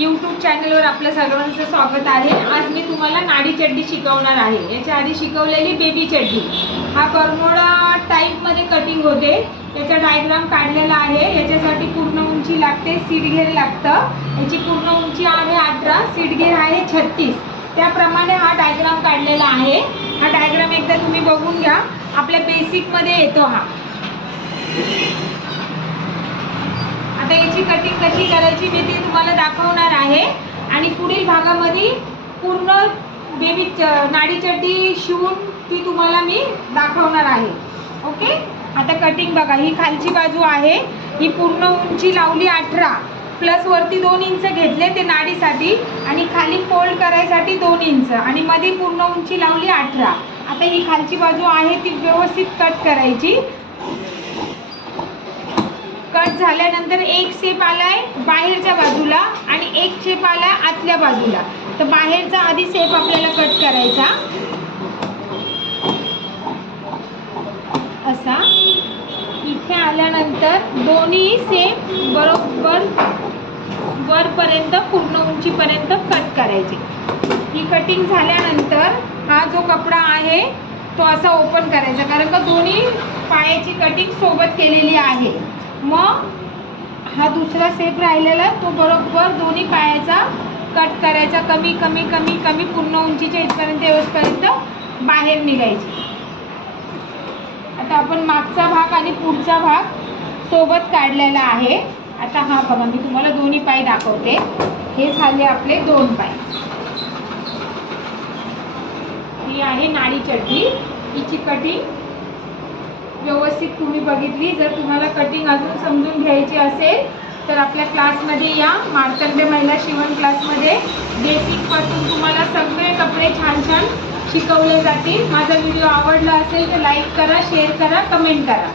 YouTube चॅनलवर आपलं सर्वांचं स्वागत आहे। आज मी तुम्हाला नाडी चड्डी शिकवणार आहे। याच्या आधी शिकवलेली बेबी चड्डी हा बरमोडा टाईपमध्ये कटिंग होते। याचा डायग्राम काढलेला आहे। याच्यासाठी पूर्ण उंची लागते, सीट घेर लागतं। याची पूर्ण उंची आहे 18, सीट घेर आहे 36। त्याप्रमाणे हा डायग्राम काढलेला आहे। हा डायग्राम एकदा तुम्ही बघून घ्या, आपल्या बेसिकमध्ये येतो हा। आता याची कटिंग कशी करायची मी ते तुम्हाला दाखवणार आहे आणि पुढील भागामध्ये पूर्ण बेबी नाडी चड्डी शिवून ती तुम्हाला मी दाखवणार आहे। ओके, आता कटिंग बघा। ही खालची बाजू आहे, ही पूर्ण उंची लावली 18 प्लस वरती 2 इंच घेतले ते नाडीसाठी आणि खाली फोल्ड करायसाठी 2 इंच आणि मध्ये पूर्ण उंची लावली 18। आता ही खालची बाजू आहे ती व्यवस्थित कट करायची। कट झाल्यानंतर एक शेप आलाय बाहेरच्या बाजूला आणि एक शेप आलाय आतल्या बाजूला। तर बाहेरचा आधी शेप आपल्याला कट करायचा असा। इथे आल्यानंतर दोन्ही शेप बरोबर वरपर्यंत पूर्ण उंचीपर्यंत कट करायचे। ही कटिंग झाल्यानंतर हा जो कपडा आहे तो असा ओपन करायचा, कारण का दोन्ही पायाची कटिंग सोबत केलेली आहे। मग हा दुसरा शेप राहिलेला तो बरोबर दोन्ही पायाचा कट करायचा, कमी कमी कमी कमी पूर्ण उंचीच्या इथपर्यंत येऊपर्यंत बाहेर निघायची। आता आपण मागचा भाग आणि पुढचा भाग सोबत काढलेला आहे। आता हा बघा, मी तुम्हाला दोन्ही पाय दाखवते। हे झाले आपले 2 पाय। ही आहे नाडी चड्डी। हिची कटिंग व्यवस्थित तुम्ही बघितली। जर तुम्हाला कटिंग अजून समजून घ्यायची असेल तर आपल्या क्लासमध्ये या, मार्तंड महिला शिवण क्लासमध्ये बेसिकपासून तुम्हाला सगळे कपडे छान छान शिकवले जातील। माझा व्हिडिओ आवडला असेल तर लाईक करा, शेअर करा, कमेंट करा।